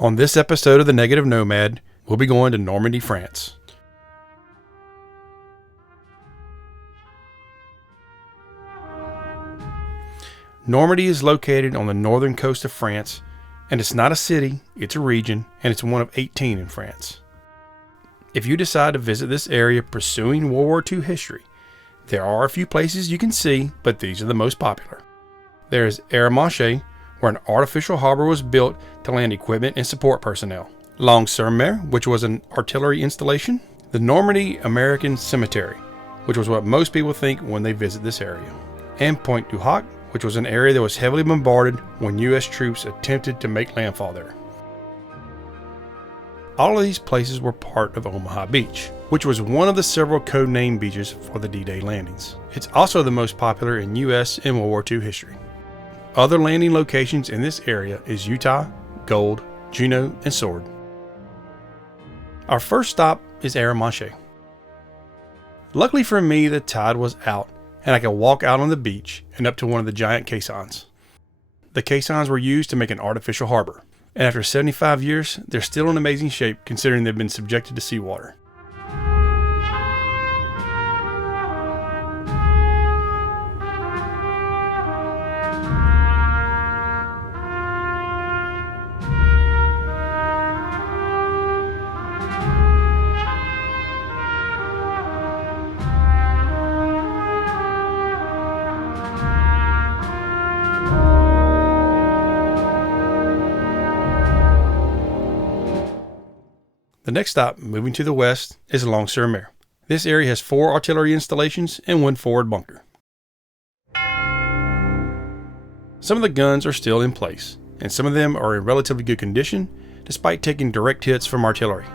On this episode of The Negative Nomad, we'll be going to Normandy, France. Normandy is located on the northern coast of France, and it's not a city, it's a region, and it's one of 18 in France. If you decide to visit this area pursuing World War II history, there are a few places you can see, but these are the most popular. There is Arromanches, where an artificial harbor was built to land equipment and support personnel. Longues Sur Mer, which was an artillery installation. The Normandy American Cemetery, which was what most people think when they visit this area. And Pointe, which was an area that was heavily bombarded when U.S. troops attempted to make landfall there. All of these places were part of Omaha Beach, which was one of the several code-named beaches for the D-Day landings. It's also the most popular in U.S. and World War II history. Other landing locations in this area is Utah, Gold, Juno, and Sword. Our first stop is Arromanches. Luckily for me, the tide was out, and I could walk out on the beach and up to one of the giant caissons. The caissons were used to make an artificial harbor, and after 75 years, they're still in amazing shape considering they've been subjected to seawater. The next stop, moving to the west, is Longues Sur Mer. This area has 4 artillery installations and 1 forward bunker. Some of the guns are still in place, and some of them are in relatively good condition, despite taking direct hits from artillery.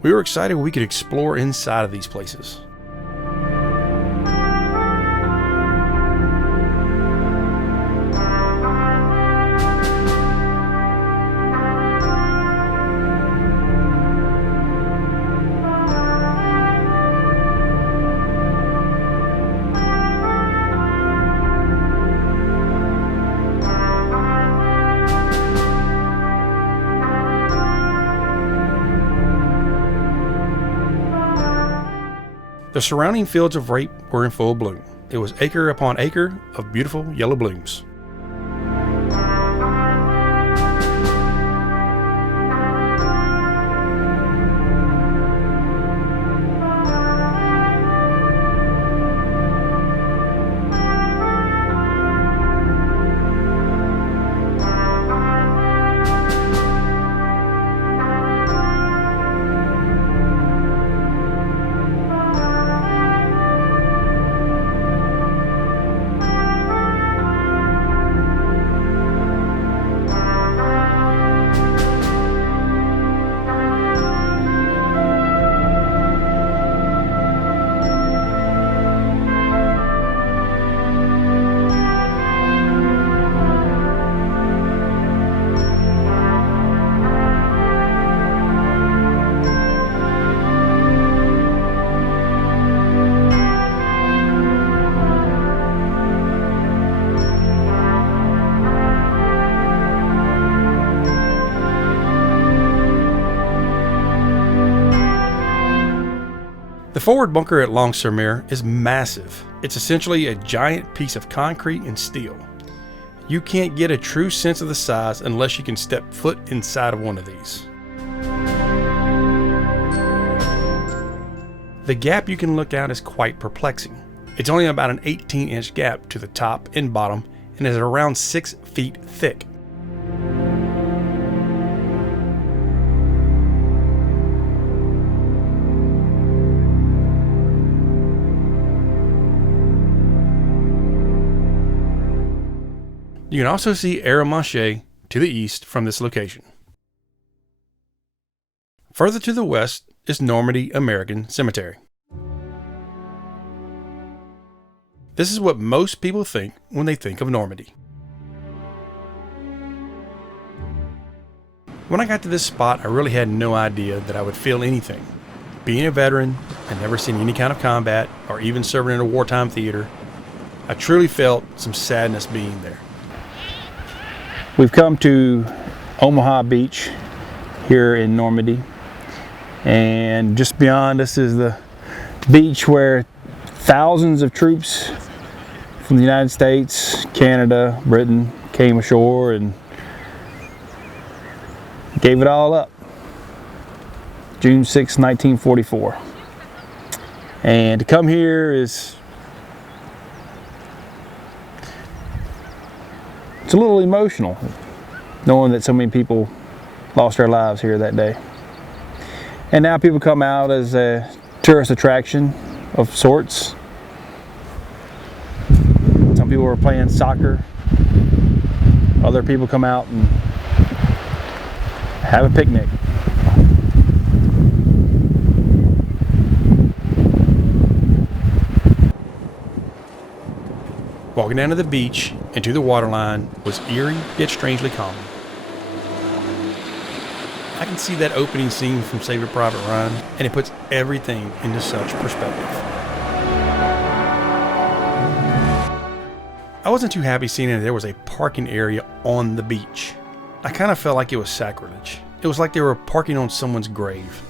We were excited we could explore inside of these places. The surrounding fields of rape were in full bloom. It was acre upon acre of beautiful yellow blooms. The forward bunker at Longues Sur Mer is massive. It's essentially a giant piece of concrete and steel. You can't get a true sense of the size unless you can step foot inside of one of these. The gap you can look out is quite perplexing. It's only about an 18-inch gap to the top and bottom and is around 6 feet thick. You can also see Arromanches to the east from this location. Further to the west is Normandy American Cemetery. This is what most people think when they think of Normandy. When I got to this spot, I really had no idea that I would feel anything. Being a veteran, I'd never seen any kind of combat or even serving in a wartime theater. I truly felt some sadness being there. We've come to Omaha Beach here in Normandy, and just beyond us is the beach where thousands of troops from the United States, Canada, Britain came ashore and gave it all up. June 6, 1944. And to come here it's a little emotional, knowing that so many people lost their lives here that day. And now people come out as a tourist attraction of sorts. Some people are playing soccer. Other people come out and have a picnic. Walking down to the beach and to the waterline was eerie yet strangely calming. I can see that opening scene from Saving Private Ryan, and it puts everything into such perspective. I wasn't too happy seeing that there was a parking area on the beach. I kind of felt like it was sacrilege. It was like they were parking on someone's grave.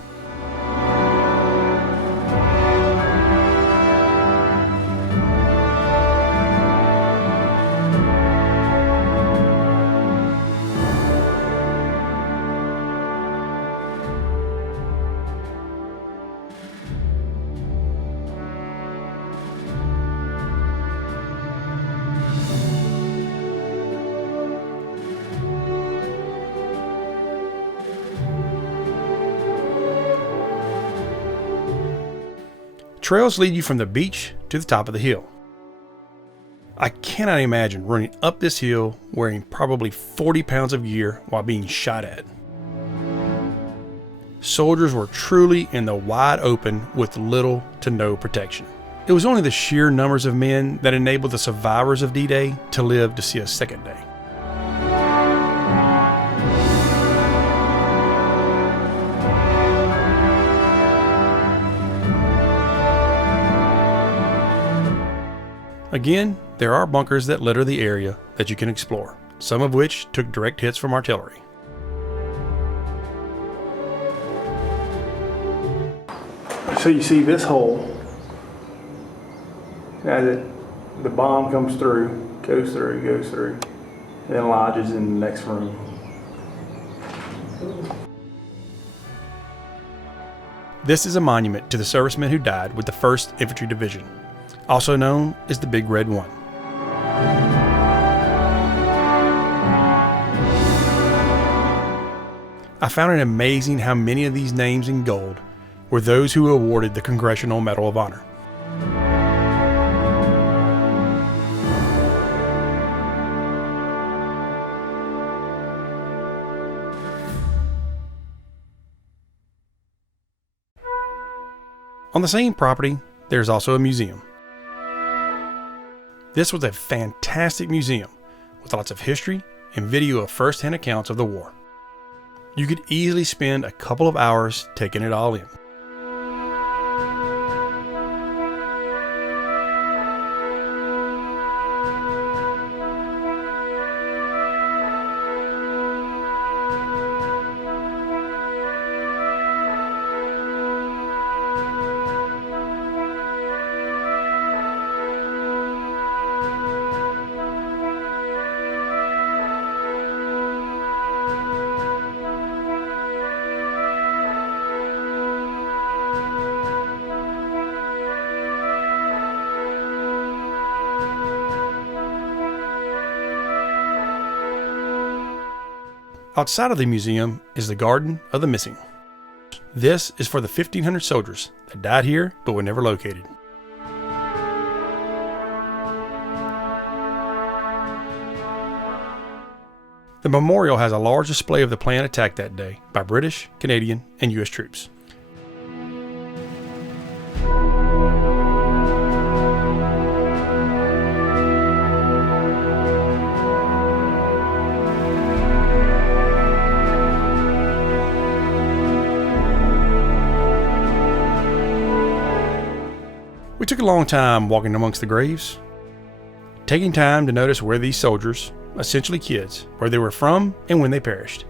Trails lead you from the beach to the top of the hill. I cannot imagine running up this hill wearing probably 40 pounds of gear while being shot at. Soldiers were truly in the wide open with little to no protection. It was only the sheer numbers of men that enabled the survivors of D-Day to live to see a second day. Again, there are bunkers that litter the area that you can explore, some of which took direct hits from artillery. So you see this hole, as the bomb comes through, goes through, and then lodges in the next room. This is a monument to the servicemen who died with the 1st Infantry Division, also known as the Big Red One. I found it amazing how many of these names in gold were those who were awarded the Congressional Medal of Honor. On the same property, there's also a museum. This was a fantastic museum with lots of history and video of first-hand accounts of the war. You could easily spend a couple of hours taking it all in. Outside of the museum is the Garden of the Missing. This is for the 1,500 soldiers that died here but were never located. The memorial has a large display of the planned attack that day by British, Canadian, and U.S. troops. took a long time walking amongst the graves, taking time to notice where these soldiers, essentially kids, where they were from and when they perished.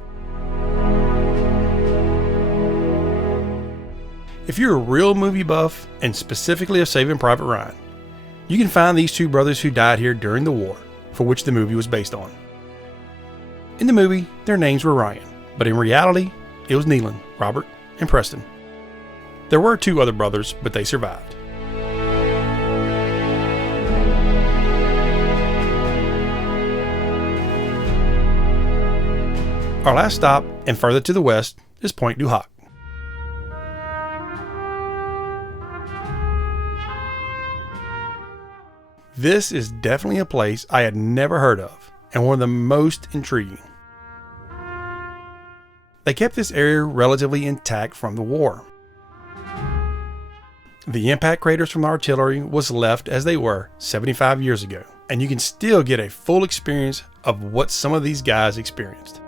If you're a real movie buff, and specifically of Saving Private Ryan, you can find these two brothers who died here during the war, for which the movie was based on. In the movie, their names were Ryan, but in reality, it was Nealon, Robert, and Preston. There were two other brothers, but they survived. Our last stop, and further to the west, is Pointe du Hoc. This is definitely a place I had never heard of, and one of the most intriguing. They kept this area relatively intact from the war. The impact craters from the artillery was left as they were 75 years ago, and you can still get a full experience of what some of these guys experienced.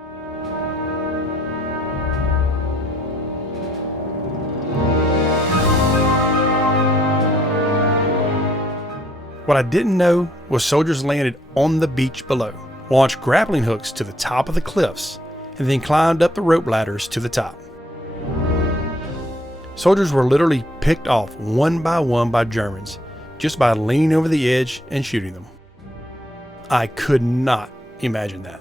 What I didn't know was soldiers landed on the beach below, launched grappling hooks to the top of the cliffs, and then climbed up the rope ladders to the top. Soldiers were literally picked off one by Germans just by leaning over the edge and shooting them. I could not imagine that.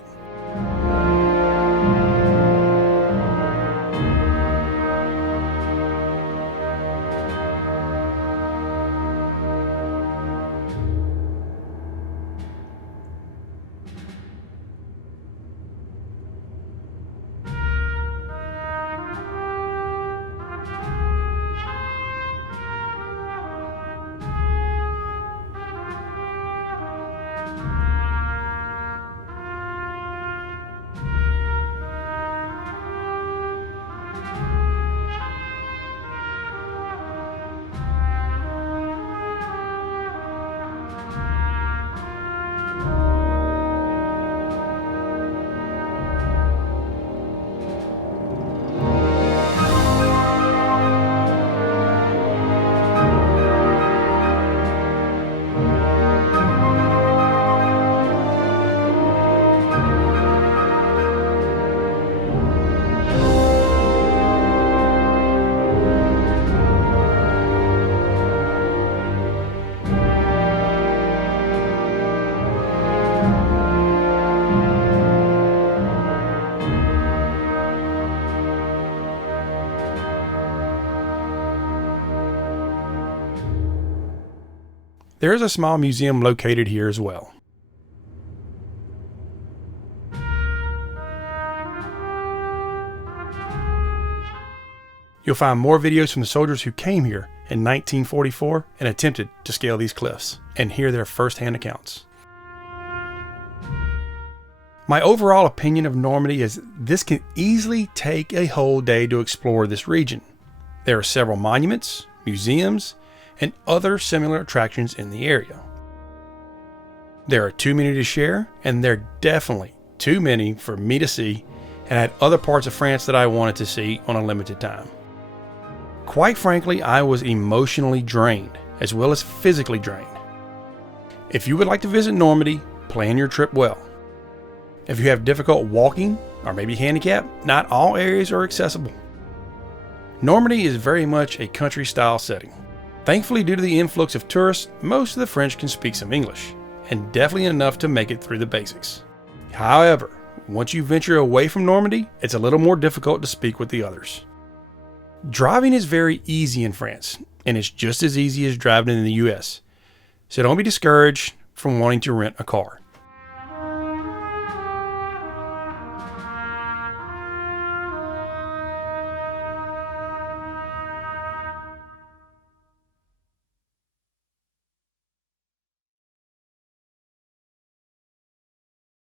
There is a small museum located here as well. You'll find more videos from the soldiers who came here in 1944 and attempted to scale these cliffs, and hear their first-hand accounts. My overall opinion of Normandy is this can easily take a whole day to explore this region. There are several monuments, museums, and other similar attractions in the area. There are too many to share, and there are definitely too many for me to see, and I had other parts of France that I wanted to see on a limited time. Quite frankly, I was emotionally drained, as well as physically drained. If you would like to visit Normandy, plan your trip well. If you have difficult walking, or maybe handicapped, not all areas are accessible. Normandy is very much a country-style setting. Thankfully, due to the influx of tourists, most of the French can speak some English, and definitely enough to make it through the basics. However, once you venture away from Normandy, it's a little more difficult to speak with the others. Driving is very easy in France, and it's just as easy as driving in the US, so don't be discouraged from wanting to rent a car.